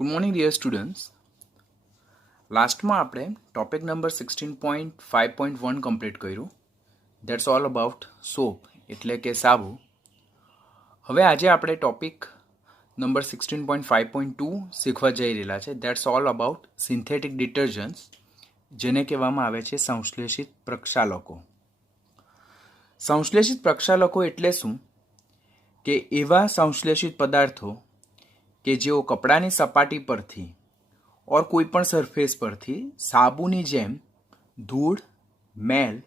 Good morning dear students. લાસ્ટમાં આપણે topic number 16.5.1 complete કર્યું. દેટ્સ ઓલ અબાઉટ સોપ એટલે કે સાબુ. હવે આજે આપણે ટોપિક નંબર 16.5.2 શીખવા જઈ રહેલા છે. દેટ્સ ઓલ અબાઉટ સિન્થેટિક ડિટર્જન્ટ્સ, જેને કહેવામાં આવે છે સંશ્લેષિત પ્રક્ષાલકો. સંશ્લેષિત પ્રક્ષાલકો એટલે શું? કે એવા સંશ્લેષિત પદાર્થો કે જેઓ કપડાની સપાટી પરથી ઓર કોઈ પણ સરફેસ પરથી સાબુની જેમ ધૂળ, મેલ,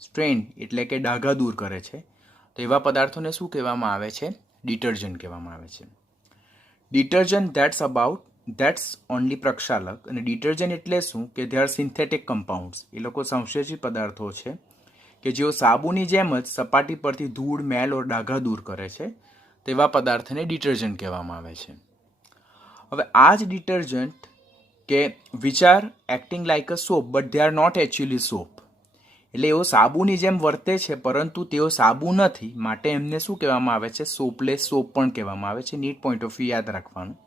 સ્ટ્રેન એટલે કે ડાઘા દૂર કરે છે, તો એવા પદાર્થોને શું કહેવામાં આવે છે? ડિટર્જન્ટ કહેવામાં આવે છે. ડિટર્જન્ટ ધેટ્સ ઓનલી પ્રક્ષાલક. અને ડિટર્જન્ટ એટલે શું? કે દે આર સિન્થેટિક કમ્પાઉન્ડ્સ. એ લોકો સંશ્લેષિત પદાર્થો છે કે જેઓ સાબુની જેમ જ સપાટી પરથી ધૂળ, મેલ ઓર ડાઘા દૂર કરે છે, તેવા પદાર્થને ડિટર્જન્ટ કહેવામાં આવે છે. હવે આ જ ડિટર્જન્ટ કે which are acting like a soap but they are not actually soap, એટલે એઓ સાબુની જેમ વર્તે છે પરંતુ તેઓ સાબુ નથી, માટે એમને શું કહેવામાં આવે છે? સોપલેસ સોપ પણ કહેવામાં આવે છે. નીટ પોઈન્ટ ઓફ વ્યૂ યાદ રાખવાનું.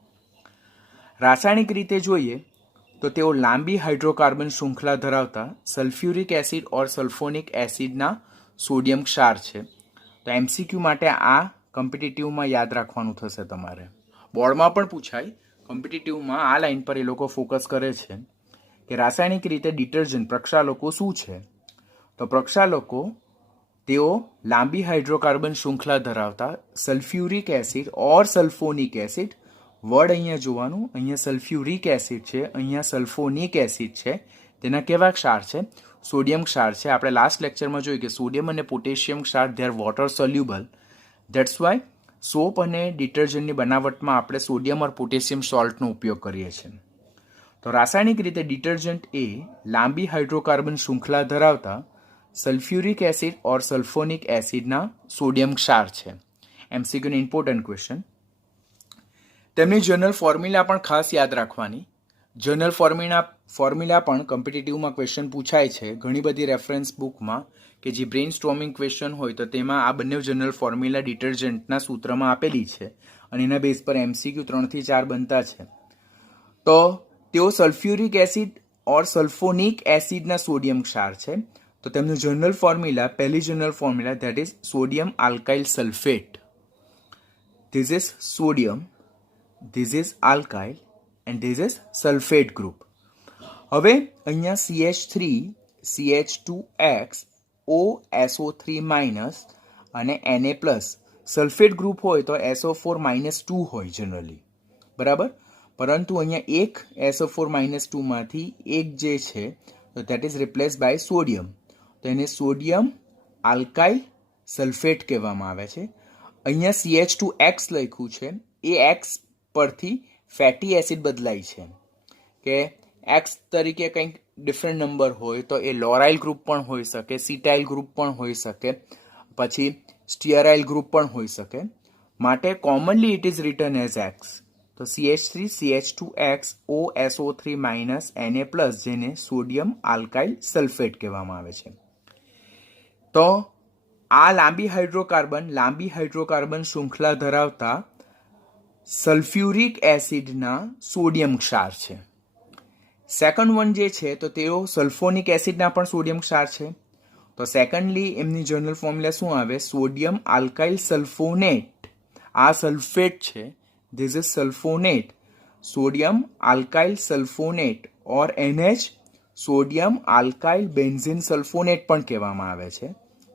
રાસાયણિક રીતે જોઈએ તો તેઓ લાંબી હાઇડ્રોકાર્બન શૃંખલા ધરાવતા સલ્ફ્યુરિક એસિડ ઓર સલ્ફોનિક એસિડના સોડિયમ ક્ષાર છે. તો એમસીક્યુ માટે આ કોમ્પિટિટિવમાં યાદ રાખવાનું થશે તમારે. બોર્ડમાં પણ પૂછાય. કોમ્પિટિટિવમાં આ લાઇન પર એ લોકો ફોકસ કરે છે કે રાસાયણિક રીતે ડિટર્જન્ટ પ્રક્ષાલકો શું છે? તો પ્રક્ષાલકો તેઓ લાંબી હાઇડ્રોકાર્બન શૃંખલા ધરાવતા સલ્ફ્યુરિક એસિડ ઓર સલ્ફોનિક એસિડ, વર્ડ અહીંયા જોવાનું, અહીંયા સલ્ફ્યુરિક એસિડ છે, અહીંયા સલ્ફોનિક એસિડ છે, તેના કેવા ક્ષાર છે? સોડિયમ ક્ષાર છે. આપણે લાસ્ટ લેક્ચરમાં જોયું કે સોડિયમ અને પોટેશિયમ ક્ષાર they are water soluble. That's why soap અને ડિટર્જન્ટની બનાવટમાં આપણે સોડિયમ ઓર પોટેશિયમ સોલ્ટનો ઉપયોગ કરીએ છીએ. તો રાસાયણિક રીતે ડિટર્જન્ટ એ લાંબી હાઇડ્રોકાર્બન શૃંખલા ધરાવતા સલ્ફ્યુરિક એસિડ ઓર સલ્ફોનિક એસિડના સોડિયમ ક્ષાર છે. એમસીક્યુનો ઇમ્પોર્ટન્ટ ક્વેશ્ચન. તેમની જનરલ ફોર્મ્યુલા પણ ખાસ યાદ રાખવાની. જનરલ ફોર્મ્યુલા પણ કોમ્પિટિટિવમાં ક્વેશ્ચન પૂછાય છે ઘણી બધી રેફરન્સ બુકમાં, કે જે બ્રેઇન સ્ટોર્મિંગ ક્વેશ્ચન હોય તો તેમાં આ બંને જનરલ ફોર્મ્યુલા ડિટર્જન્ટના સૂત્રમાં આપેલી છે અને એના બેઝ પર એમસીક્યુ 3 થી 4 બનતા છે. તો તેઓ સલ્ફ્યુરિક એસિડ ઓર સલ્ફોનિક એસિડના સોડિયમ ક્ષાર છે. તો તેમનું જનરલ ફોર્મ્યુલા, પહેલી general formula, that is sodium alkyl sulphate. This is sodium, this is alkyl and this is sulphate group. હવે અહીંયા CH3, CH2X, OSO3- અને Na+. સલ્ફેટ ગ્રુપ હોય તો SO4- હોય જનરલી, બરાબર. પરંતુ અહીંયા એક SO4- માંથી એક જે છે તો that is replace by sodium, તો એને સોડિયમ આલ્કાઇલ સલ્ફેટ કહેવામાં આવે છે. અહીંયા CH2X લખ્યું છે, એ X પરથી ફેટી એસિડ બદલાય છે કે X તરીકે કંઈક ડિફરન્ટ નંબર હોય તો એ લોરાઇલ ગ્રુપ પણ હોઈ શકે, સિટાઇલ ગ્રુપ પણ હોઈ શકે, પછી સ્ટીઅરાઇલ ગ્રુપ પણ હોઈ શકે. માટે commonly it is return as X. તો CH3, CH2X, OSO3- Na+, જેને સોડિયમ આલ્કાઇલ સલ્ફેટ કહેવામાં આવે છે. તો આ લાંબી હાઇડ્રોકાર્બન શૃંખલા ધરાવતા સલ્ફ્યુરિક એસિડના સોડિયમ ક્ષાર છે. સેકન્ડ વન જે છે તો તેઓ સલ્ફોનિક એસિડના પણ સોડિયમ ક્ષાર છે. તો સેકન્ડલી એમની જનરલ ફોર્મ્યુલા શું આવે? Sodium alkyl sulphonate. આ સલ્ફેટ છે, this is sulphonate, sodium alkyl sulphonate or એને જ સોડિયમ આલ્કાઇલ બેન્ઝીન સલ્ફોનેટ પણ કહેવામાં આવે છે,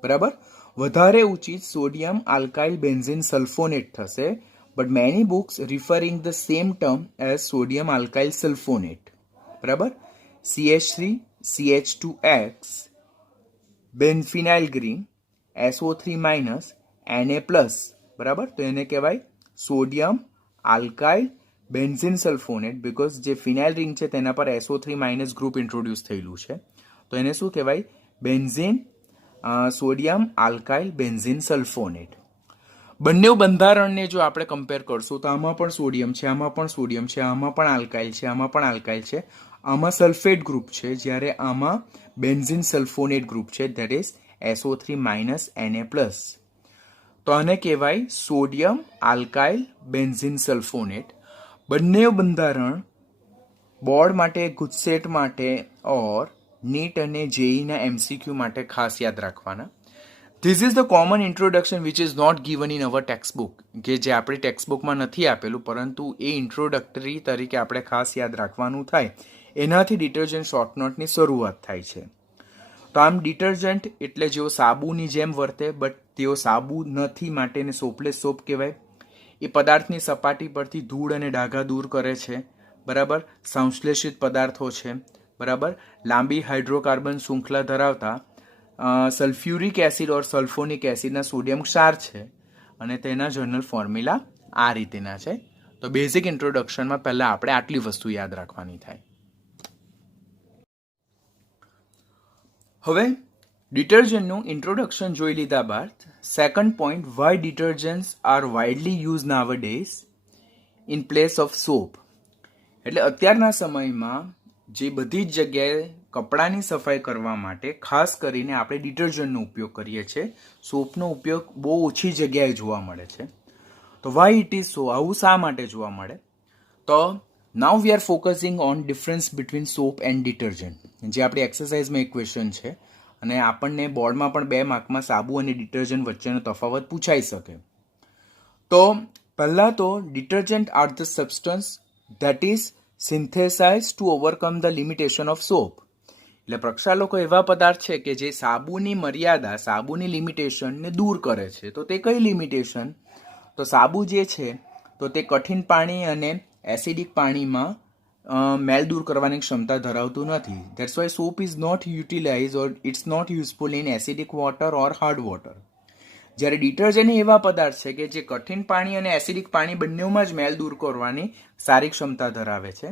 બરાબર. વધારે ઉચિત સોડિયમ આલ્કાઇલ બેન્ઝીન સલ્ફોનેટ થશે, but many books referring the same term as sodium alkyl sulphonate, બરાબર. CH3, CH2X, બેન્ફિનાઇલ green, SO3- Na+, બરાબર. તો એને કહેવાય sodium alkyl benzene sulphonate, because જે ફિનાઇલ રિંગ છે તેના પર SO3- ગ્રુપ ઇન્ટ્રોડ્યુસ થયેલું છે, તો એને શું કહેવાય? Benzene sodium alkyl benzene sulphonate. બંને બંધારણને જો આપણે કમ્પેર કરશું તો આમાં પણ સોડિયમ છે, આમાં પણ સોડિયમ છે, આમાં પણ આલ્કાઇલ છે, આમાં પણ આલ્કાઇલ છે, આમાં સલ્ફેટ ગ્રુપ છે, જ્યારે આમાં બેન્ઝીન સલ્ફોનેટ ગ્રુપ છે, ધેટ ઇઝ SO3- Na+. તો આને કહેવાય સોડિયમ આલ્કાઇલ બેન્ઝીન સલ્ફોનેટ. બંને બંધારણ બોર્ડ માટે, ગુજસેટ માટે ઓર નીટ અને જેઈના MCQ માટે ખાસ યાદ રાખવાના. This is the common introduction which is not given in our text book, કે જે આપણી ટેક્સ્ટબુકમાં નથી આપેલું, પરંતુ એ ઇન્ટ્રોડક્ટરી તરીકે આપણે ખાસ યાદ રાખવાનું થાય. એનાથી ડિટર્જન્ટ શોર્ટ નોટની શરૂઆત થાય છે. તો આમ ડિટર્જન્ટ એટલે જેઓ સાબુની જેમ વર્તે, બટ તેઓ સાબુ નથી માટે એને સોપલેસ સોપ કહેવાય. એ પદાર્થની સપાટી પરથી ધૂળ અને ડાઘા દૂર કરે છે, બરાબર. સંશ્લેષિત પદાર્થો છે, બરાબર. લાંબી હાઇડ્રોકાર્બન શૃંખલા ધરાવતા સલ્ફ્યુરિક એસિડ ઓર સલ્ફોનિક એસિડના સોડિયમ ક્ષાર છે, અને તેના જનરલ ફોર્મ્યુલા આ રીતેના છે. તો બેઝિક ઇન્ટ્રોડક્શનમાં પહેલાં આપણે આટલી વસ્તુ યાદ રાખવાની થાય. હવે ડિટર્જન્ટનું ઇન્ટ્રોડક્શન જોઈ લીધા બાદ second point, why detergents are widely use nowadays in place of soap. એટલે અત્યારના સમયમાં જે બધી જ જગ્યાએ કપડાની સફાઈ કરવા માટે ખાસ કરીને આપણે ડિટર્જન્ટનો ઉપયોગ કરીએ છીએ. સોપનો ઉપયોગ બહુ ઓછી જગ્યાએ જોવા મળે છે. તો વાય ઇટ ઇઝ સો, આવું શા માટે જોવા મળે? તો now we are focusing on difference between soap and detergent, જે આપણી એક્સરસાઇઝમાં એક ક્વેશ્ચન છે, અને આપણને બોર્ડમાં પણ 2 માર્કમાં સાબુ અને ડિટર્જન્ટ વચ્ચેનો તફાવત પૂછાઈ શકે. તો પહેલાં તો detergent are the substance that is synthesise two overcome the limitation of soap. એટલે પ્રક્ષાલકો એવા પદાર્થ છે કે જે સાબુની મર્યાદા, સાબુની લિમિટેશનને દૂર કરે છે. તો તે કઈ લિમિટેશન? તો સાબુ જે છે તો તે કઠિન પાણી અને એસિડિક પાણીમાં મેલ દૂર કરવાની ક્ષમતા ધરાવતું નથી. That's why soap is not utilize or it's not useful in acidic water or hard water. જ્યારે ડિટર્જન્ટ એવા પદાર્થ છે કે જે કઠિન પાણી અને એસિડિક પાણી બંનેમાં જ મેલ દૂર કરવાની સારી ક્ષમતા ધરાવે છે.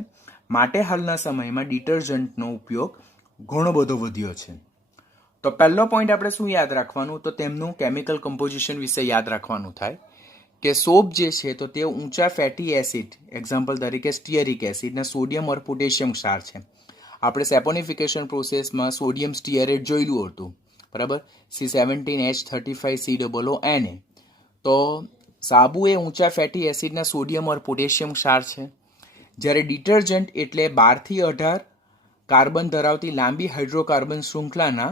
માટે હાલના સમયમાં ડિટર્જન્ટનો ઉપયોગ ઘણો બધો વધ્યો છે. તો પહેલો પોઈન્ટ આપણે શું યાદ રાખવાનું? તો તેમનું કેમિકલ કમ્પોઝિશન વિશે યાદ રાખવાનું થાય કે સોપ જે છે તો તે ઊંચા ફેટી એસિડ, એક્ઝામ્પલ તરીકે સ્ટીયરિક એસિડના સોડિયમ ઓર પોટેશિયમ ક્ષાર છે. આપણે સેપોનિફિકેશન પ્રોસેસમાં સોડિયમ સ્ટીયરેટ જોયેલું હતું, બરાબર. C17H35COO Na. તો સાબુ એ ઊંચા ફેટી એસિડના સોડિયમ ઓર પોટેશિયમ ક્ષાર છે. જ્યારે ડિટર્જન્ટ એટલે 12 થી 18 કાર્બન ધરાવતી લાંબી હાઇડ્રોકાર્બન શૃંખલાના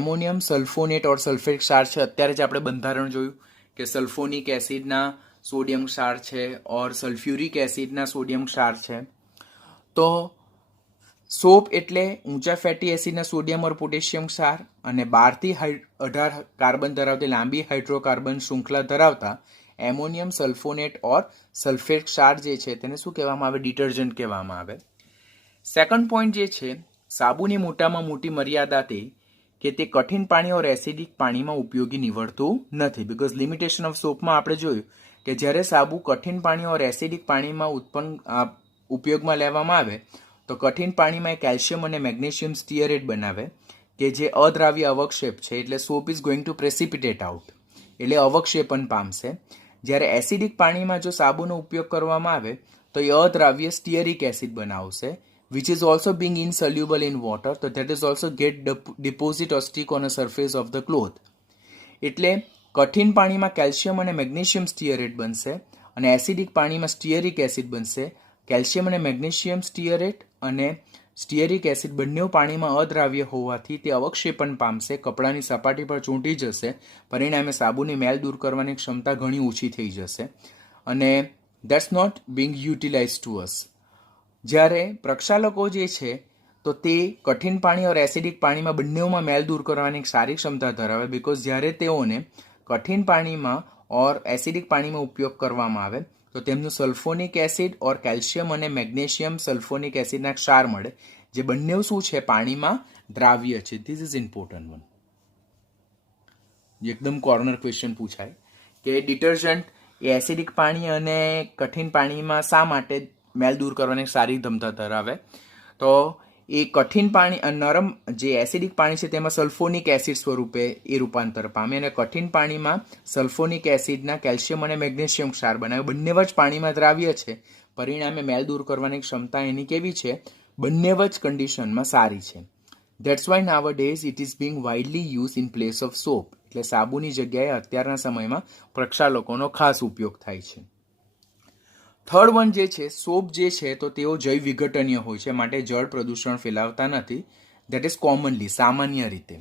એમોનિયમ સલ્ફોનેટ ઓર સલ્ફેટ ક્ષાર છે. અત્યારે જ આપણે બંધારણ જોયું કે સલ્ફોનિક એસિડના સોડિયમ ક્ષાર છે ઓર સલ્ફ્યુરિક એસિડના સોડિયમ ક્ષાર છે. તો સોપ એટલે ઊંચા ફેટી એસિડના સોડિયમ ઓર પોટેશિયમ ક્ષાર અને 12 થી 18 કાર્બન ધરાવતી લાંબી હાઇડ્રોકાર્બન શૃંખલા ધરાવતા એમોનિયમ સલ્ફોનેટ ઓર સલ્ફેટ ક્ષાર જે છે તેને શું કહેવામાં આવે? ડિટર્જન્ટ કહેવામાં આવે. સેકન્ડ પોઈન્ટ જે છે, સાબુની મોટામાં મોટી મર્યાદા તે કે તે કઠિન પાણી ઓર એસિડિક પાણીમાં ઉપયોગી નીવડતું નથી. બિકોઝ લિમિટેશન ઓફ સોપમાં આપણે જોયું કે જ્યારે સાબુ કઠિન પાણી ઓર એસિડિક પાણીમાં ઉપયોગમાં લેવામાં આવે તો કઠિન પાણીમાં કેલ્શિયમ અને મેગ્નેશિયમ સ્ટીયરેટ બનાવે કે જે અદ્રાવ્ય અવક્ષેપ છે. એટલે soap is going to precipitate out, એટલે અવક્ષેપન પામશે. જ્યારે એસિડિક પાણીમાં જો સાબુનો ઉપયોગ કરવામાં આવે તો એ અદ્રાવ્ય સ્ટીયરિક એસિડ બનાવશે, which is also being insoluble in water, so that is also get deposit or stick on a surface of the cloth. એટલે કઠિન પાણીમાં કેલ્શિયમ અને મેગ્નેશિયમ સ્ટીયરેટ બનશે અને એસિડિક પાણીમાં સ્ટીયરિક એસિડ બનશે. કેલ્શિયમ અને મેગ્નેશિયમ સ્ટીયરેટ અને સ્ટીયરિક એસિડ બંને પાણીમાં અદ્રાવ્ય હોવાથી તે અવક્ષેપન પામશે, કપડાની સપાટી પર ચોંટી જશે. પરિણામે સાબુની મેલ દૂર કરવાની ક્ષમતા ઘણી ઓછી થઈ જશે અને that's not being utilize to us. જ્યારે પ્રક્ષાલકો જે છે તો તે કઠિન પાણી ઓર એસિડિક પાણીમાં બંનેમાં મેલ દૂર કરવાની સારી ક્ષમતા ધરાવે. બિકોઝ જ્યારે તેઓને કઠિન પાણીમાં ઓર એસિડિક પાણીમાં ઉપયોગ કરવામાં આવે તો તેમનું સલ્ફોનિક એસિડ ઓર કેલ્શિયમ અને મેગ્નેશિયમ સલ્ફોનિક એસિડના ક્ષાર મળે, જે બંને શું છે? પાણીમાં દ્રાવ્ય છે. This is important one. એકદમ કોર્નર ક્વેશ્ચન પૂછાય કે ડિટર્જન્ટ એ એસિડિક પાણી અને કઠિન પાણીમાં શા માટે મેલ દૂર કરવાની સારી ક્ષમતા ધરાવે? તો એ કઠિન પાણી, નરમ જે એસિડિક પાણી છે તેમાં સલ્ફોનિક એસિડ સ્વરૂપે એ રૂપાંતર પામે અને કઠિન પાણીમાં સલ્ફોનિક એસિડના કેલ્શિયમ અને મેગ્નેશિયમ ક્ષાર બનાવે. બંને જ પાણીમાં દ્રાવ્ય છે, પરિણામે મેલ દૂર કરવાની ક્ષમતા એની કેવી છે? બંને જ કન્ડિશનમાં સારી છે. That's why nowadays it is being widely use in place of soap. એટલે સાબુની જગ્યાએ અત્યારના સમયમાં પ્રક્ષાલકોનો ખાસ ઉપયોગ થાય છે. થર્ડ વન જે છે, સોપ જે છે તો તેઓ જૈવ વિઘટનીય હોય છે, માટે જળ પ્રદૂષણ ફેલાવતા નથી. દેટ ઇઝ કોમનલી, સામાન્ય રીતે.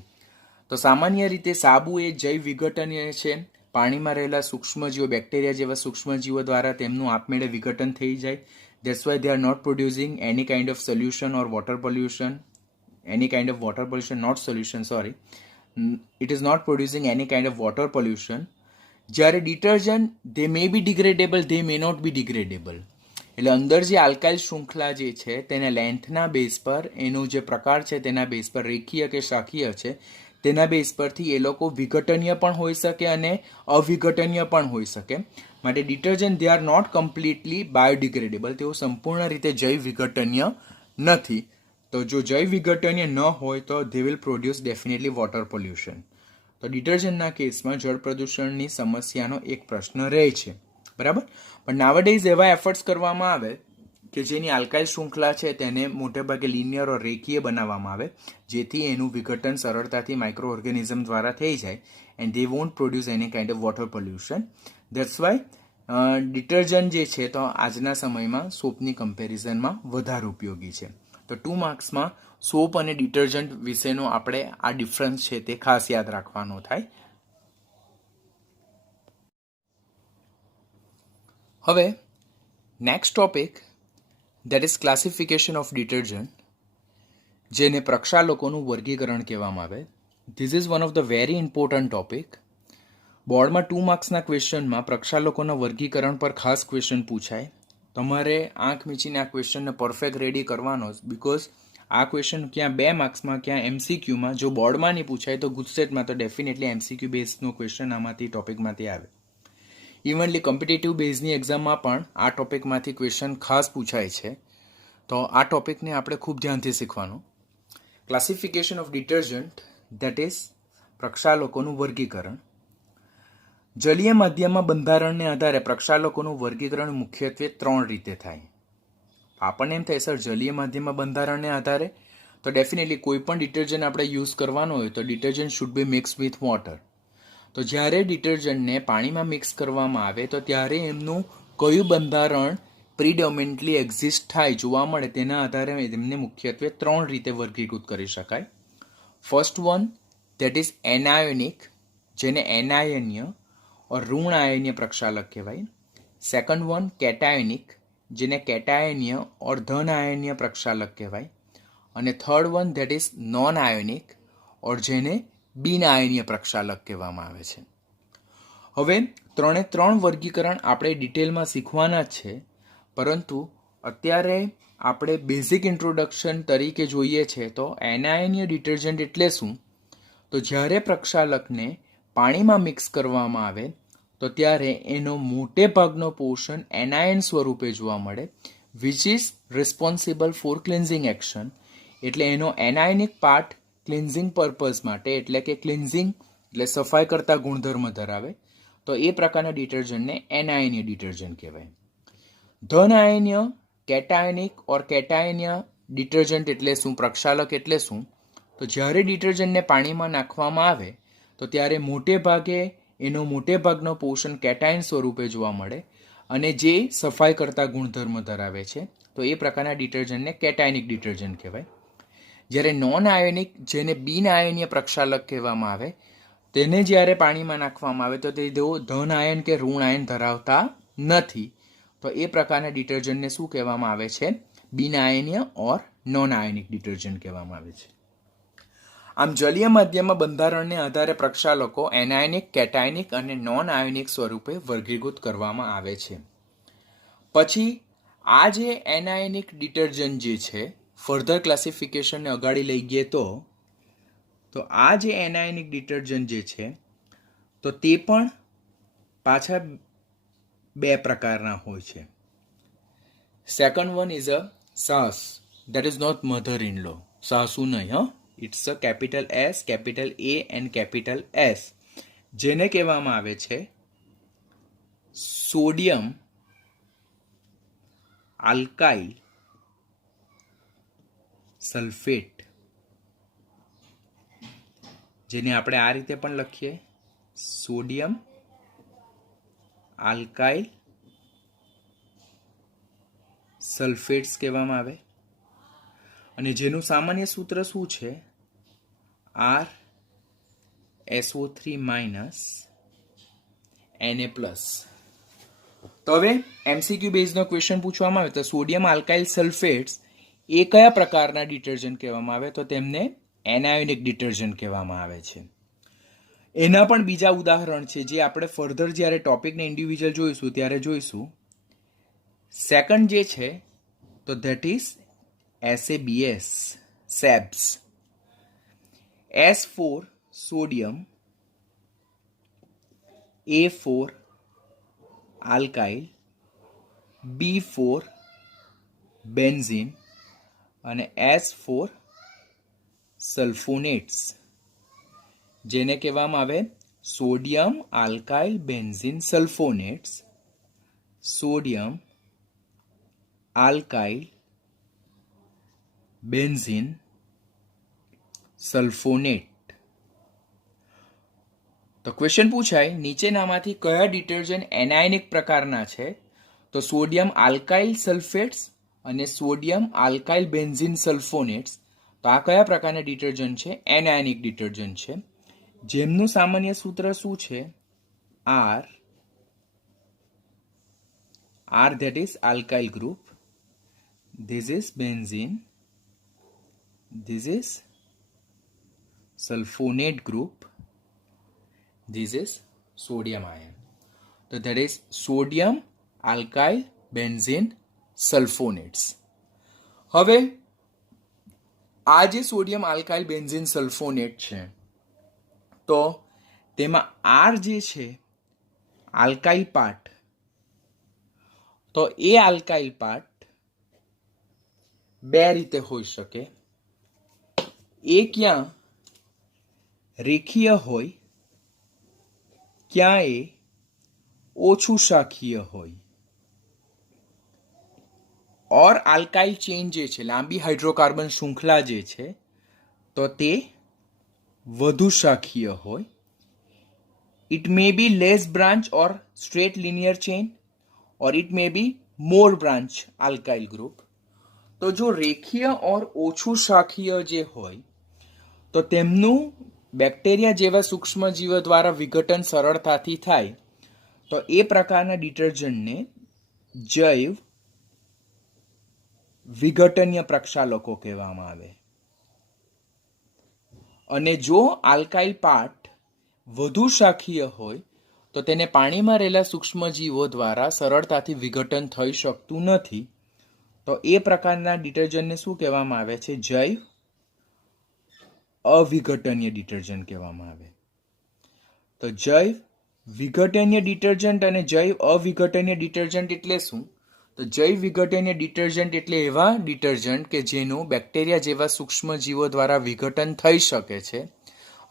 તો સામાન્ય રીતે સાબુ એ જૈવ વિઘટનીય છે. પાણીમાં રહેલા સૂક્ષ્મજીવો, બેક્ટેરિયા જેવા સૂક્ષ્મજીવો દ્વારા તેમનું આપમેળે વિઘટન થઈ જાય. That's why they are not producing any kind of solution or water pollution. Any kind of water pollution, not solution, sorry. It is not producing any kind of water pollution. જ્યારે detergent they may be degradable, they may not be degradable. એટલે અંદર જે alkyl શૃંખલા જે છે તેના લેન્થના base પર, એનો જે પ્રકાર છે તેના બેઝ પર, રેખીય કે શાખીય છે તેના બેઝ પરથી એ લોકો વિઘટનીય પણ હોઈ શકે અને અવિઘટનીય પણ હોઈ શકે. માટે detergent they are not completely biodegradable. તેઓ સંપૂર્ણ રીતે જૈવ વિઘટનીય નથી. તો જો જૈવ વિઘટનીય ન હોય તો they will produce definitely water pollution. તો ડિટર્જન્ટના કેસમાં જળ પ્રદૂષણની સમસ્યાનો એક પ્રશ્ન રહે છે, બરાબર. પણ નાવડેઝ એવા એફર્ટ્સ કરવામાં આવે કે જેની આલ્કાઇલ શૃંખલા છે તેને મોટેભાગે લિનિયર ઓર રેખીય બનાવવામાં આવે, જેથી એનું વિઘટન સરળતાથી માઇક્રો ઓર્ગેનિઝમ દ્વારા થઈ જાય and they want produce any kind of water pollution. That's why detergent જે છે તો આજના સમયમાં સોપની કમ્પેરિઝનમાં વધારે ઉપયોગી છે. તો 2 માર્ક્સમાં સોપ અને ડિટર્જન્ટ વિશેનો આપણે આ ડિફરન્સ છે તે ખાસ યાદ રાખવાનો થાય. હવે next topic, that is classification of detergent, જેને પ્રક્ષાલકોનું વર્ગીકરણ કહેવામાં આવે. This is one of the very important topic. બોર્ડમાં 2 માર્ક્સના ક્વેશ્ચનમાં પ્રક્ષાલકોના વર્ગીકરણ પર ખાસ ક્વેશ્ચન પૂછાય. તમારે આંખ મીચીને આ ક્વેશ્ચનને પરફેક્ટ રેડી કરવાનો, બિકોઝ આ ક્વેશ્ચન ક્યાં 2 માર્ક્સમાં ક્યાં એમસીક્યુમાં, જો બોર્ડમાં નહીં પૂછાય તો ગુજસેટમાં તો ડેફિનેટલી એમસીક્યુ બેઝનો ક્વેશ્ચન આમાંથી ટોપિકમાંથી આવે. ઇવનલી કોમ્પિટિટિવ બેઝની એક્ઝામમાં પણ આ ટોપિકમાંથી ક્વેશ્ચન ખાસ પૂછાય છે. તો આ ટોપિકને આપણે ખૂબ ધ્યાનથી શીખવાનું. Classification of detergent, that is પ્રક્ષાલકોનું વર્ગીકરણ. જલીય માધ્યમમાં બંધારણને આધારે પ્રક્ષાલકોનું વર્ગીકરણ મુખ્યત્વે 3 રીતે થાય. આપણને એમ થાય સર જલીય માધ્યમમાં બંધારણને આધારે, તો ડેફિનેટલી કોઈ પણ ડિટર્જન્ટ આપણે યુઝ કરવાનો હોય તો detergent should be mix with water. તો જ્યારે ડિટર્જન્ટને પાણીમાં મિક્સ કરવામાં આવે તો ત્યારે એમનું કયું બંધારણ પ્રિડોમિનન્ટલી એક્ઝિસ્ટ થાય, જોવા મળે, તેના આધારે એમને મુખ્યત્વે 3 રીતે વર્ગીકૃત કરી શકાય. ફર્સ્ટ વન, દેટ ઇઝ એનાયોનિક, જેને એનાયનીય ઓર ઋણ આયનીય પ્રક્ષાલક કહેવાય. સેકન્ડ વન, કેટાયોનિક, જેને કેટાયનીય ઓર ધન આયનીય પ્રક્ષાલક કહેવાય. અને third one, that is non ionic or જેને બિન આયનીય પ્રક્ષાલક કહેવામાં આવે છે. હવે 3 વર્ગીકરણ આપણે ડિટેલમાં શીખવાના જ છે, પરંતુ અત્યારે આપણે બેઝિક ઇન્ટ્રોડક્શન તરીકે જોઈએ છે તો એનાયનીય ડિટર્જન્ટ એટલે શું? તો જ્યારે પ્રક્ષાલકને પાણીમાં મિક્સ કરવામાં આવે તો ત્યારે એનો મોટે ભાગનો પોર્શન એનાયન સ્વરૂપે જોવા મળે, which is responsible four cleansing action. એટલે એનો એનાયનિક પાર્ટ ક્લિન્ઝિંગ પર્પઝ માટે, એટલે કે ક્લિન્ઝિંગ એટલે સફાઈ કરતા ગુણધર્મ ધરાવે, તો એ પ્રકારના ડિટર્જન્ટને એનાયનીય ડિટર્જન્ટ કહેવાય. ધન આયનીય, કેટાયનિક ઓર કેટાયનીય ડિટર્જન્ટ એટલે શું, પ્રક્ષાલક એટલે શું? તો જ્યારે ડિટર્જન્ટને પાણીમાં નાખવામાં આવે તો ત્યારે મોટે ભાગનો પોર્શન કેટાયન સ્વરૂપે જોવા મળે અને જે સફાઈ કરતા ગુણધર્મ ધરાવે છે, તો એ પ્રકારના ડિટર્જન્ટને કેટાયનિક ડિટર્જન્ટ કહેવાય. જ્યારે નોન આયોનિક, જેને બિન આયનીય પ્રક્ષાલક કહેવામાં આવે, તેને જ્યારે પાણીમાં નાખવામાં આવે તો તે ધન આયન કે ઋણ આયન ધરાવતા નથી, તો એ પ્રકારના ડિટર્જન્ટને શું કહેવામાં આવે છે? બિન આયનીય ઓર નોન આયોનિક ડિટર્જન્ટ કહેવામાં આવે છે. આમ જલીય માધ્યમમાં બંધારણને આધારે પ્રક્ષાલકો એનાયનિક, કેટાયનિક અને નોન આયોનિક સ્વરૂપે વર્ગીકૃત કરવામાં આવે છે. પછી આ જે એનાયનિક ડિટર્જન્ટ જે છે, ફર્ધર ક્લાસિફિકેશનને અગાડી લઈ ગયે તો આ જે એનાયનિક ડિટર્જન્ટ જે છે તો તે પણ પાછા 2 પ્રકારના હોય છે. Second one is a SAS, that is not mother in law, સાસુ નહીં, it's a capital S, capital A and capital S, જેને કહેવામાં આવે છે સોડિયમ આલ્કાઇલ સલ્ફેટ, જેને આપણે આ રીતે પણ લખીએ, સોડિયમ આલ્કાઇલ સલ્ફેટ્સ કહેવામાં આવે, અને જેનું સામાન્ય સૂત્ર શું છે? RSO3 minus Na+. તો હવે એમસીક્યુ બેઝનો ક્વેશ્ચન પૂછવામાં આવે તો સોડિયમ આલ્કાઇલ સલ્ફેટ્સ એ કયા પ્રકારના ડિટર્જન્ટ કહેવામાં આવે? તો તેમને એનાયોનિક ડિટર્જન્ટ કહેવામાં આવે છે. એના પણ બીજા ઉદાહરણ છે જે આપણે ફર્ધર જ્યારે ટોપિકને ઇન્ડિવિજ્યુઅલ જોઈશું ત્યારે જોઈશું. સેકન્ડ જે છે તો that is SABS, SABS. S4 sodium, A4 alkyl, B4 benzene અને S4 સલ્ફોનેટ્સ, જેને કહેવામાં આવે sodium alkyl benzene sulphonates, sodium alkyl benzene sulphonate. તો ક્વેશ્ચન પૂછાય નીચેનામાંથી કયા ડિટર્જન્ટ એનાયનિક પ્રકારના છે? તો સોડિયમ આલ્કાઇલ સલ્ફેટ્સ અને સોડિયમ આલ્કાઇલ બેન્ઝીન સલ્ફોનેટ્સ. તો આ કયા પ્રકારના ડિટર્જન્ટ છે? એનાયનિક ડિટર્જન્ટ છે, જેમનું સામાન્ય સૂત્ર શું છે? R that is alkyl group, this is benzene, this is sulfonate group, this is sodium ion. So that is sodium alkyl benzene sulfonates. હવે આ જે સોડિયમ આલ્કાઇલ બેન્ઝીન સલ્ફોનેટ છે તો તેમાં R જે છે આલ્કાઇલ પાર્ટ, તો એ આલ્કાઇલ પાર્ટ બે રીતે હોઈ શકે. એ ક્યાં રેખીય હોય, ક્યાં એ ઓછું શાખીય હોય. ઓર આલ્કાઇલ ચેઇન જે છે, લાંબી હાઇડ્રોકાર્બન શૃંખલા જે છે તો તે વધુ શાખીય હોય. It may be less branch or straight linear chain और it may be more branch alkyl group. तो जो रेखीय और ओछू शाखीय जे होय तो तेमनु બેક્ટેરિયા જેવા સૂક્ષ્મજીવો દ્વારા વિઘટન સરળતાથી થાય તો એ પ્રકારના ડિટર્જન્ટને જૈવ વિઘટનીય પ્રક્ષાલકો કહેવામાં આવે. અને જો આલ્કાઇલ પાર્ટ વધુ શાખીય હોય તો તેને પાણીમાં રહેલા સૂક્ષ્મજીવો દ્વારા સરળતાથી વિઘટન થઈ શકતું નથી. તો એ પ્રકારના ડિટર્જન્ટને શું કહેવામાં આવે છે? જૈવ અવિઘટનીય ડિટર્જન્ટ કહેવામાં આવે. તો જૈવ વિઘટનીય ડિટર્જન્ટ અને જૈવ અવિઘટનીય ડિટર્જન્ટ એટલે શું? તો જૈવ વિઘટનીય ડિટર્જન્ટ એટલે એવા ડિટર્જન્ટ કે જેનું બેક્ટેરિયા જેવા સૂક્ષ્મજીવો દ્વારા વિઘટન થઈ શકે છે,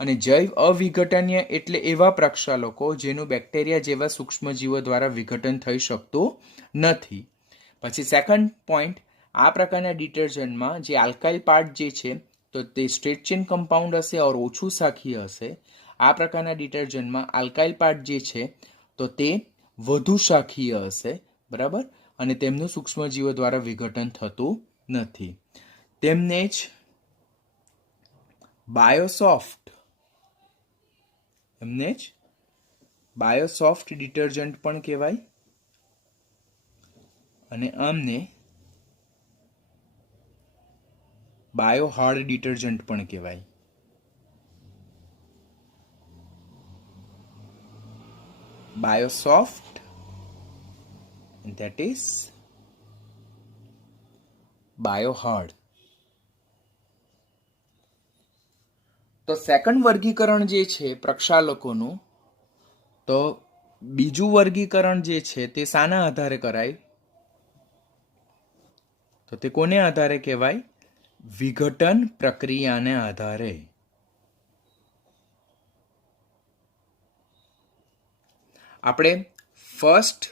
અને જૈવ અવિઘટનીય એટલે એવા પ્રક્ષાલકો જેનું બેક્ટેરિયા જેવા સૂક્ષ્મજીવો દ્વારા વિઘટન થઈ શકતું નથી. પછી સેકન્ડ પોઈન્ટ, આ પ્રકારના ડિટર્જન્ટમાં જે આલ્કાઇલ પાર્ટ જે છે તો તે સ્ટ્રેટ ચેન કમ્પાઉન્ડ હશે ઓર ઓછું શાખીય હશે. આ પ્રકારના ડિટર્જન્ટમાં આલ્કાઇલ પાર્ટ જે છે તો તે વધુ શાખીય હશે, બરાબર, અને તેમનું સૂક્ષ્મજીવો દ્વારા વિઘટન થતું નથી. તેમને જ બાયોસોફ્ટ ડિટર્જન્ટ પણ કહેવાય, અને આમને બાયોહાર્ડ ડિટર્જન્ટ પણ કહેવાય. બાયોસોફ્ટ that is બાયોહાર્ડ. તો સેકન્ડ વર્ગીકરણ જે છે પ્રક્ષાલકોનું, તો બીજું વર્ગીકરણ જે છે તે શાના આધારે કરાય? તો તે કોને આધારે કહેવાય? વિઘટન પ્રક્રિયાને આધારે. આપણે ફર્સ્ટ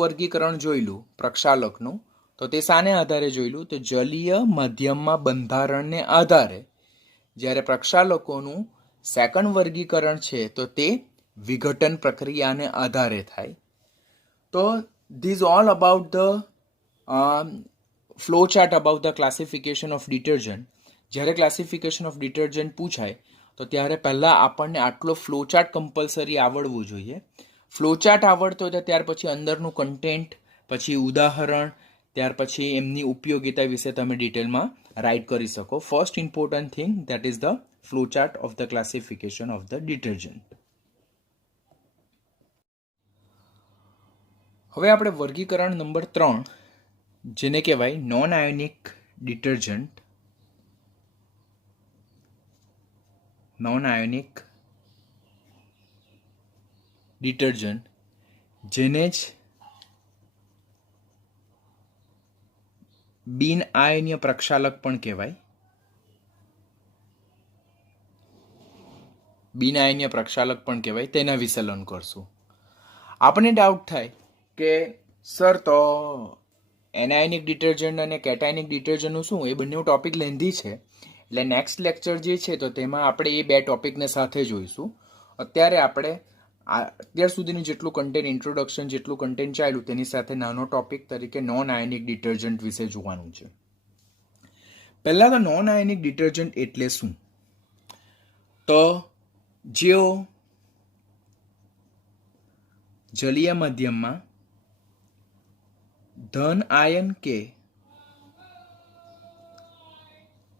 વર્ગીકરણ જોયેલું પ્રક્ષાલકનું, તો તે શાને આધારે જોયેલું? તો જલીય માધ્યમમાં બંધારણને આધારે. જ્યારે પ્રક્ષાલકોનું સેકન્ડ વર્ગીકરણ છે તો તે વિઘટન પ્રક્રિયાને આધારે થાય. તો This all about the flow chart about the classification of detergent. જ્યારે ક્લાસિફિકેશન ઓફ ડિટર્જન્ટ પૂછાય તો ત્યારે પહેલાં આપણને આટલો ફ્લો ચાર્ટ કમ્પલસરી આવડવું જોઈએ. ફ્લો ચાર્ટ આવડતો હોય ત્યાર પછી અંદરનું કન્ટેન્ટ, પછી ઉદાહરણ, ત્યાર પછી એમની ઉપયોગિતા વિશે તમે ડિટેલમાં રાઇટ કરી શકો. First important thing that is the flow chart of the classification of the detergent. હવે આપણે વર્ગીકરણ નંબર 3 જેને કહેવાય non ionic detergent, non ionic detergent જેને જ બિન આયનીય પ્રક્ષાલક પણ કહેવાય. બિન આયનીય પ્રક્ષાલક પણ કહેવાય, તેના વિશે લર્ન કરશું. આપણને ડાઉટ થાય કે સર તો એનાયોનિક ડિટર્જન્ટ અને કેટાયોનિક ડિટર્જન્ટનું શું? એ બંને ટોપિક લેન્ધી છે, એટલે નેક્સ્ટ લેક્ચર જે છે તો તેમાં આપણે એ બે ટોપિકને સાથે જોઈશું. અત્યારે આપણે અત્યાર સુધીનું જેટલું કન્ટેન્ટ, ઇન્ટ્રોડક્શન જેટલું કન્ટેન્ટ ચાલ્યું તેની સાથે નાનો ટોપિક તરીકે નોન આયોનિક ડિટર્જન્ટ વિશે જોવાનું છે. પહેલાં તો નોન આયોનિક ડિટર્જન્ટ એટલે શું? તો જેઓ જલીય માધ્યમમાં ધન આયન કે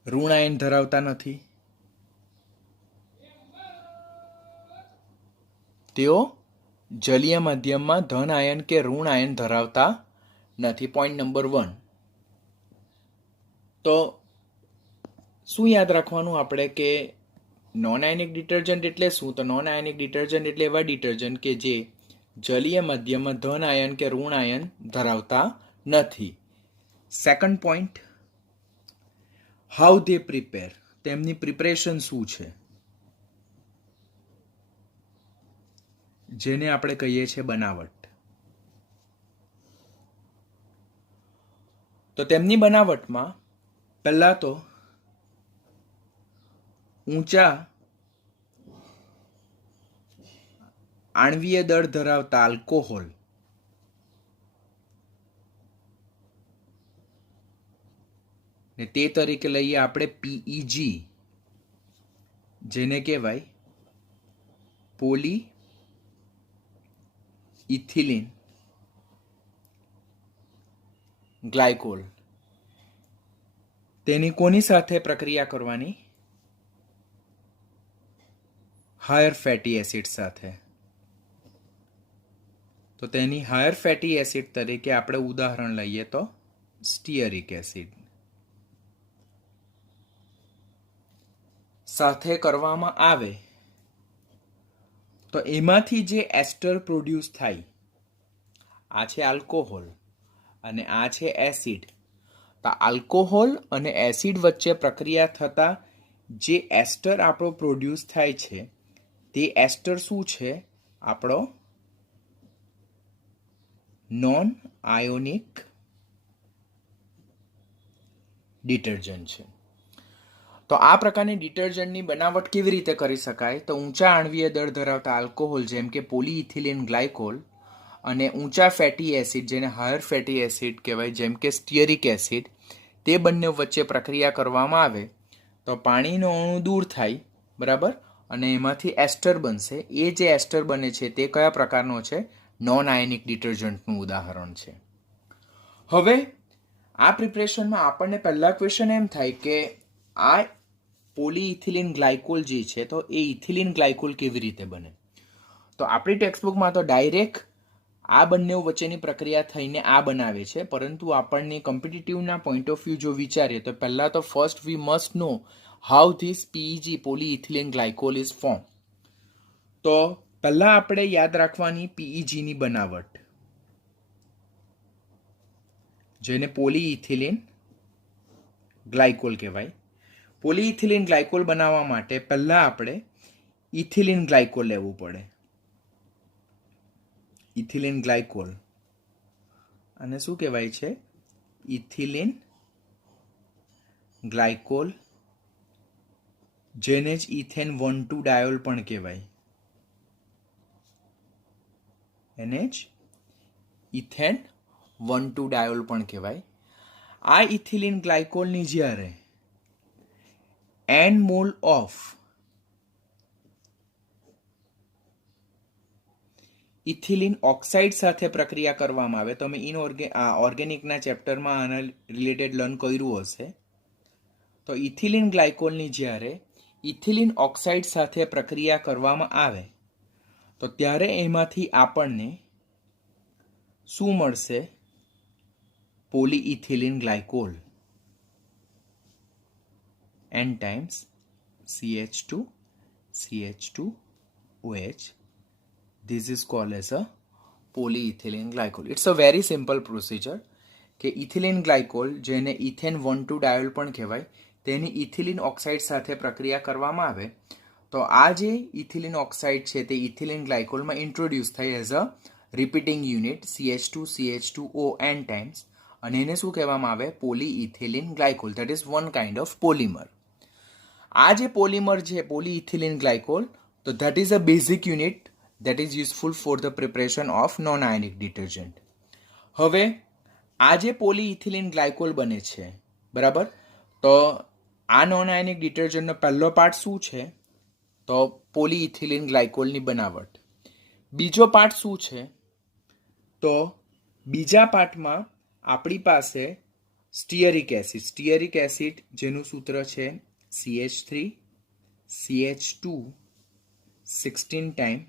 ઋણ આયન ધરાવતા નથી, તેઓ જલીય માધ્યમમાં ધન આયન કે ઋણ આયન ધરાવતા નથી. Point number 1. તો શું યાદ રાખવાનું આપણે કે નોન આયનિક ડિટર્જન્ટ એટલે શું? તો નોન આયનિક ડિટર્જન્ટ એટલે એવા ડિટર્જન્ટ કે જે જલીય માધ્યમમાં ધન આયન કે ઋણ આયન ધરાવતા નથી. Second point, how they prepare, તેમની પ્રિપરેશન શું છે, જેને આપણે કહીએ છીએ બનાવટ. તો તેમની બનાવટમાં પહેલા તો ઊંચા આણ્વીય દળ ધરાવતા આલ્કોહોલ ને તે તરીકે લઈએ આપણે પીઈજી, જેને કહેવાય પોલી ઇથિલિન ગ્લાયકોલ. તેની કોની સાથે પ્રક્રિયા કરવાની? હાયર ફેટી એસિડ સાથે. તો તેની હાયર ફેટી એસિડ તરીકે આપણે ઉદાહરણ લઈએ તો સ્ટીયરિક એસિડ. સાથે કરવામાં આવે તો એમાંથી જે એસ્ટર પ્રોડ્યુસ થાય, આ છે આલ્કોહોલ અને આ છે એસિડ. તો આલ્કોહોલ અને એસિડ વચ્ચે પ્રક્રિયા થતા જે એસ્ટર આપણો પ્રોડ્યુસ થાય છે તે એસ્ટર શું છે? આપણો નોન આયોનિક ડિટર્જન્ટ છે. તો આ પ્રકારની ડિટર્જન્ટની બનાવટ કેવી રીતે કરી શકાય? તો ઊંચા આણ્વીય દળ ધરાવતા આલ્કોહોલ જેમ કે પોલીઇથિલિન ગ્લાયકોલ અને ઊંચા ફેટી એસિડ જેને હાયર ફેટી એસિડ કહેવાય જેમ કે સ્ટીયરિક એસિડ, તે બંને વચ્ચે પ્રક્રિયા કરવામાં આવે તો પાણીનો અણુ દૂર થાય, બરાબર, અને એમાંથી એસ્ટર બનશે. એ જે એસ્ટર બને છે તે કયા પ્રકારનો છે? નોન આયોનિક ડિટર્જન્ટનું ઉદાહરણ છે. હવે આ પ્રિપરેશનમાં આપણને પહેલા ક્વેશ્ચન એમ થાય કે આ પોલીઇથિલિન ગ્લાયકોલ જે છે તો એ ઇથિલિન ગ્લાયકોલ કેવી રીતે બને? તો આપણી ટેક્સ્ટબુકમાં તો ડાયરેક્ટ આ બંને વચ્ચેની પ્રક્રિયા થઈને આ બનાવે છે, પરંતુ આપણને કોમ્પિટિટિવના પોઈન્ટ ઓફ વ્યૂ જો વિચારીએ તો પહેલાં તો first we must know how this P E G polyethylene glycol is form. તો પહેલાં આપણે યાદ રાખવાની પીઈજીની બનાવટ, જેને પોલીઇથિલિન ગ્લાયકોલ કહેવાય. પોલીઇથિલિન ગ્લાયકોલ બનાવવા માટે પહેલાં આપણે ઇથિલિન ગ્લાયકોલ લેવું પડે. ઇથિલિન ગ્લાયકોલ અને શું કહેવાય છે? ઇથિલિન ગ્લાયકોલ, જેને જ ઇથેન 1,2 ડાયોલ પણ કહેવાય. એને જ ઇથેન 1,2 ડાયોલ પણ કહેવાય. આ ઇથિલિન ગ્લાયકોલની જ્યારે n mall of ethylene oxide સાથે પ્રક્રિયા કરવામાં આવે, તમે ઓર્ગેનિકના ચેપ્ટરમાં આના રિલેટેડ લર્ન કર્યું હશે, તો ઇથિલિન ગ્લાયકોલની જ્યારે ઇથિલિન ઓક્સાઇડ સાથે પ્રક્રિયા કરવામાં આવે તો ત્યારે એમાંથી આપણને શું મળશે? Polyethylene glycol n times CH2 CH2OH. This is called as a polyethylene glycol. It's a very simple procedure કે ઇથિલિન ગ્લાયકોલ, જેને ઇથેન 1,2 ડાયોલ પણ કહેવાય, તેની ઇથિલિન ઓક્સાઇડ સાથે પ્રક્રિયા કરવામાં આવે તો આ જે ઇથિલિન ઓક્સાઇડ છે તે ઇથિલિન ગ્લાયકોલમાં ઇન્ટ્રોડ્યુસ થાય as a repeating unit CH2 CH2O n times, અને એને શું કહેવામાં આવે? Polyethylene glycol. That is one kind of polymer. આ જે પોલિમર છે પોલીઇથિલિન ગ્લાયકોલ, તો that is a basic unit that is useful for the preparation of non-ionic detergent. હવે આ જે પોલીઇથિલિન ગ્લાયકોલ બને છે, બરાબર, તો આ નોન આયોનિક ડિટર્જન્ટનો પહેલો પાર્ટ શું છે? તો પોલીઇથિલિન ગ્લાયકોલની બનાવટ. બીજો પાર્ટ શું છે? તો બીજા પાર્ટમાં આપણી પાસે સ્ટીયરિક એસિડ. સ્ટીયરિક એસિડ જેનું સૂત્ર છે CH3 CH2 16 ટાઈમ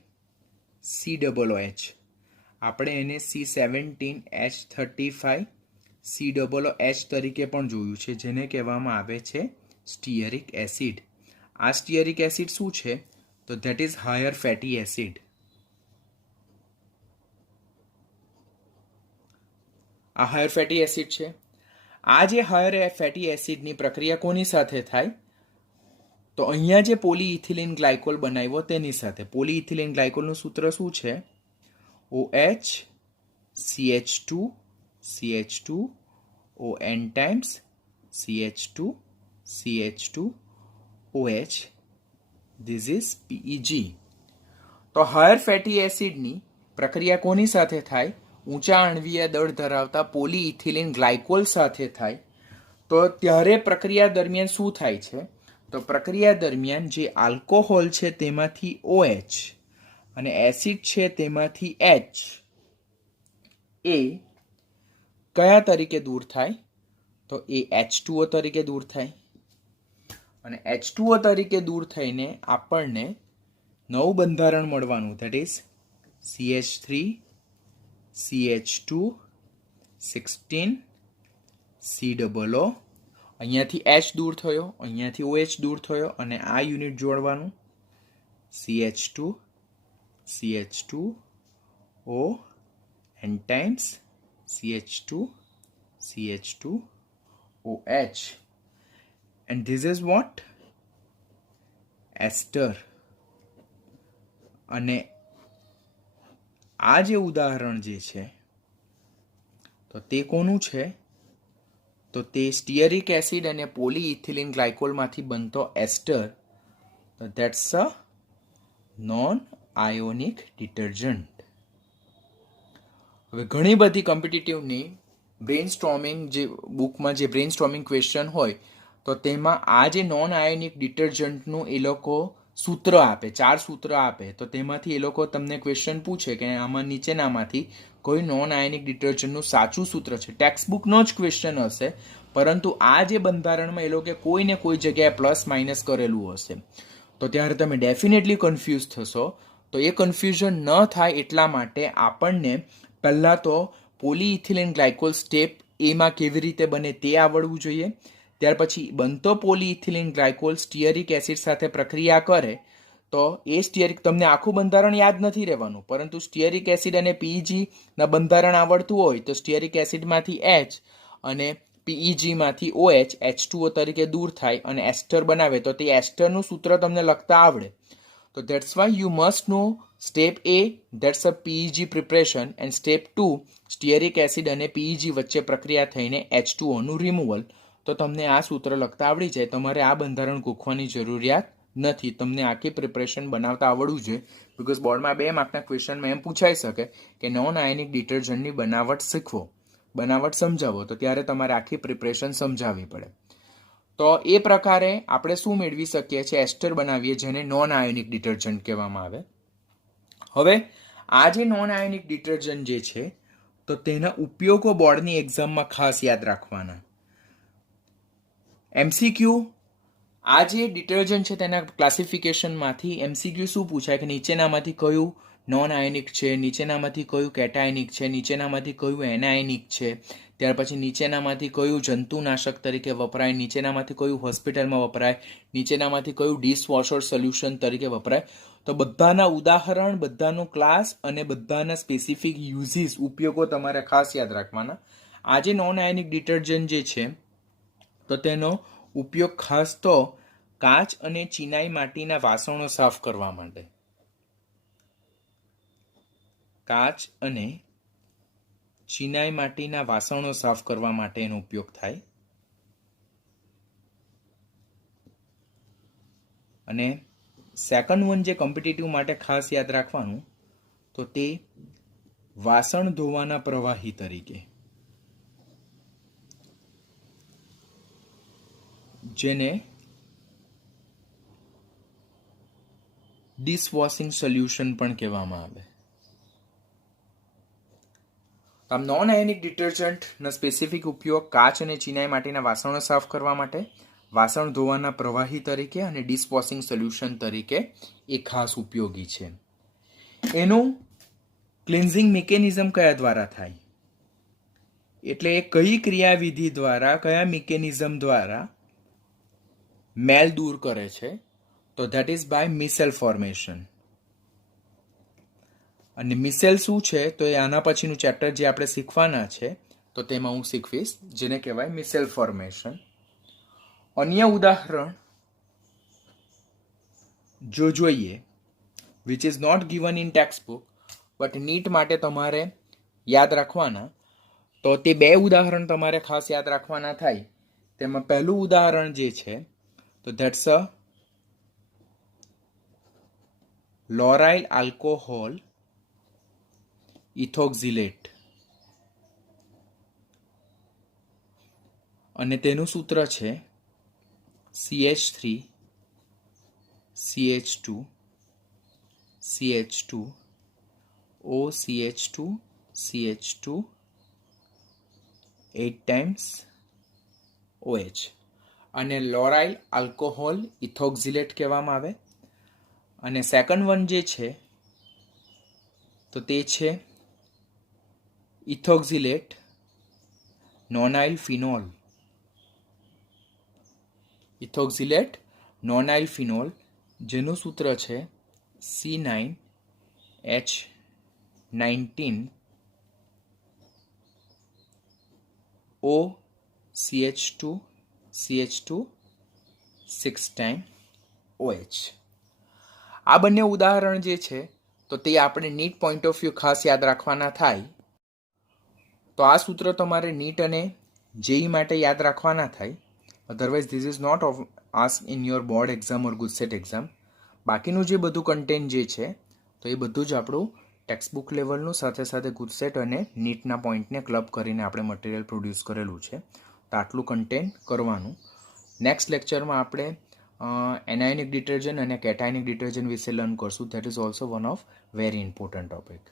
COOH. આપણે એને C17H35 COOH તરીકે પણ જોયું છે, જેને કહેવામાં આવે છે સ્ટીયરિક એસિડ. આ સ્ટીયરિક એસિડ શું છે? તો that is higher fatty acid. આ હાયર ફેટી એસિડ છે. આ જે હાયર ફેટી એસિડની પ્રક્રિયા કોની સાથે થાય? તો અહીંયા જે પોલીઇથિલિન ગ્લાયકોલ બનાવ્યો તેની સાથે. પોલીઇથિલિન ગ્લાયકોલનું સૂત્ર શું છે? OH CH2 CH2 ON times CH2 CH2 OH. This is PEG. તો હાયર ફેટી એસિડની પ્રક્રિયા કોની સાથે થાય? ઊંચા આણ્વીય દળ ધરાવતા પોલીઇથિલિન ગ્લાયકોલ સાથે થાય. તો ત્યારે પ્રક્રિયા દરમિયાન શું થાય છે? તો પ્રક્રિયા દરમિયાન જે આલ્કોહોલ છે તેમાંથી OH અને એસિડ છે તેમાંથી H એ કયા તરીકે દૂર થાય? તો એ H2O તરીકે દૂર થાય. અને H2O તરીકે દૂર થઈને આપણને નવું બંધારણ મળવાનું, that is CH3 CH2 16 COO. અહીંયાથી H દૂર થયો, અહીંયાથી OH દૂર થયો, અને આ યુનિટ જોડવાનું CH2 CH2O n times CH2 CH2OH. And this is what? Ester. અને આ જે ઉદાહરણ જે છે તો તે કોનું છે? તો તે સ્ટીયરિક એસિડ અને પોલીઇથિલિન ગ્લાયકોલમાંથી બનતો ester. That's a non ionic detergent. હવે ઘણી બધી કોમ્પિટિટિવની બ્રેન સ્ટોર્મિંગ જે બુકમાં જે બ્રેન સ્ટોર્મિંગ ક્વેશ્ચન હોય તો તેમાં આ જે નોન આયોનિક ડિટર્જન્ટનું એ લોકો સૂત્ર આપે, 4 સૂત્ર આપે. તો તેમાંથી એ લોકો તમને ક્વેશ્ચન પૂછે કે આમાં નીચેનામાંથી કોઈ નોન આયોનિક ડિટર્જન્ટનું સાચું સૂત્ર છે. ટેક્સ્ટ બુકનો જ ક્વેશ્ચન હશે, પરંતુ આ જે બંધારણમાં એ લોકો કોઈને કોઈ જગ્યાએ પ્લસ માઇનસ કરેલું હશે, તો ત્યારે તમે ડેફિનેટલી કન્ફ્યુઝ થશો. તો એ કન્ફ્યુઝન ન થાય એટલા માટે આપણને પહેલાં તો પોલીઇથિલિન ગ્લાયકોલ સ્ટેપ એમાં કેવી રીતે બને તે આવડવું જોઈએ. ત્યાર પછી બનતો પોલીઇથિલિન ગ્લાયકોલ સ્ટીયરિક એસિડ સાથે પ્રક્રિયા કરે તો એ સ્ટીયરિક, તમને આખું બંધારણ યાદ નથી રહેવાનું, પરંતુ સ્ટીયરિક એસિડ અને PEGના બંધારણ આવડતું હોય તો સ્ટીયરિક એસિડમાંથી H અને PEGમાંથી OH H2O તરીકે દૂર થાય અને એસ્ટર બનાવે તો તે એસ્ટરનું સૂત્ર તમને લખતા આવડે. તો that's why you must know step A, that's a PEG preparation, and step 2 stearic acid અને PEG વચ્ચે પ્રક્રિયા થઈને H2Oનું રિમૂવલ. તો તમને આ સૂત્ર લખતા આવડી જાય, તમારે આ બંધારણ ગોખવાની જરૂરિયાત નથી. તમને આખી પ્રિપરેશન બનાવતા આવડવું જોઈએ, બિકોઝ બોર્ડમાં 2 માર્કના ક્વેશ્ચનમાં એમ પૂછાઈ શકે કે નોન આયનિક ડિટર્જન્ટની બનાવટ શીખવો, બનાવટ સમજાવો, તો ત્યારે તમારે આખી પ્રિપરેશન સમજાવવી પડે. તો એ પ્રકારે આપણે શું મેળવી શકીએ છીએ, એસ્ટર બનાવીએ જેને નોન આયોનિક ડિટર્જન્ટ કહેવામાં આવે. હવે આ જે નોન આયોનિક ડિટર્જન્ટ જે છે તો તેના ઉપયોગો બોર્ડની એક્ઝામમાં ખાસ યાદ રાખવાના. એમસીક્યુ, આ જે ડિટર્જન્ટ છે તેના ક્લાસિફિકેશનમાંથી એમસીક્યુ શું પૂછાય કે નીચેનામાંથી કયું નોન આયોનિક છે, નીચેનામાંથી કયું કેટાયનિક છે, નીચેનામાંથી કયું એનાયનિક છે, ત્યાર પછી નીચેનામાંથી કયું જંતુનાશક તરીકે વપરાય, નીચેનામાંથી કયું હોસ્પિટલમાં વપરાય, નીચેનામાંથી કયું ડિશવોશર સોલ્યુશન તરીકે વપરાય. તો બધાના ઉદાહરણ, બધાનો ક્લાસ અને બધાના સ્પેસિફિક યુઝીસ, ઉપયોગો તમારે ખાસ યાદ રાખવાના. આ જે નોન આયોનિક ડિટર્જન્ટ જે છે તો તેનો ઉપયોગ ખાસ તો કાચ અને ચિનાઈ માટીના વાસણો સાફ કરવા માટે, કાચ અને ચિનાઈ માટીના વાસણો સાફ કરવા માટે એનો ઉપયોગ થાય. અને સેકન્ડ વન જે કોમ્પિટિટિવ માટે ખાસ યાદ રાખવાનું તો તે વાસણ ધોવાના પ્રવાહી તરીકે, જેને ડિશવોશિંગ સોલ્યુશન પણ કહેવામાં આવે. આમ નોન આયોનિક ડિટર્જન્ટના સ્પેસિફિક ઉપયોગ કાચ અને ચિનાઈ માટીના વાસણો સાફ કરવા માટે, વાસણ ધોવાના પ્રવાહી તરીકે અને ડિશવોશિંગ સોલ્યુશન તરીકે એ ખાસ ઉપયોગી છે. એનું ક્લિન્ઝિંગ મિકેનિઝમ કયા દ્વારા થાય, એટલે એ કઈ ક્રિયાવિધિ દ્વારા, કયા મિકેનિઝમ દ્વારા મેલ દૂર કરે છે, તો ધેટ ઇઝ બાય મિસેલ ફોર્મેશન. અને મિસેલ શું છે તો એ આના પછીનું ચેપ્ટર જે આપણે શીખવાના છે તો તેમાં હું શીખવીશ, જેને કહેવાય મિસેલ ફોર્મેશન. અન્ય ઉદાહરણ જો જોઈએ, which is not given in text book but NEET માટે તમારે યાદ રાખવાના, તો તે 2 ઉદાહરણ તમારે ખાસ યાદ રાખવાના થાય. તેમાં પહેલું ઉદાહરણ જે છે તો ધેટ્સ અ લોરાઇલ આલ્કોહોલ ઇથોક્ઝિલેટ, અને તેનું સૂત્ર છે CH3 CH2 CH2 OCH2 CH2 8 times OH, અને લોરાઇલ આલ્કોહોલ ઇથોક્ઝિલેટ કહેવામાં આવે. અને સેકન્ડ વન જે છે તો તે છે ઇથોક્ઝિલેટ નોનાઇલ ફિનોલ, ઇથોક્ઝિલેટ નોનાઇલ ફિનોલ, જેનું સૂત્ર છે C9H19 OCH2 CH2 6 times OH. આ બંને ઉદાહરણ જે છે તો તે આપણે નીટ પોઈન્ટ ઓફ વ્યૂ ખાસ યાદ રાખવાના થાય. તો આ સૂત્ર તમારે નીટ અને જેઈ માટે યાદ રાખવાના થાય. Otherwise this is not ask in your board exam or GUJCET exam. બાકીનું જે બધું કન્ટેન્ટ જે છે તો એ બધું જ આપણું ટેક્સ્ટબુક લેવલનું, સાથે સાથે ગુજસેટ અને નીટના પોઈન્ટને ક્લબ કરીને આપણે મટીરિયલ પ્રોડ્યુસ કરેલું છે. તો આટલું કન્ટેન્ટ કરવાનું. નેક્સ્ટ લેક્ચરમાં આપણે એનાયોનિક ડિટર્જન્ટ અને કેટાયોનિક ડિટર્જન્ટ વિશે લર્ન કરશું. That is also one of very important topic.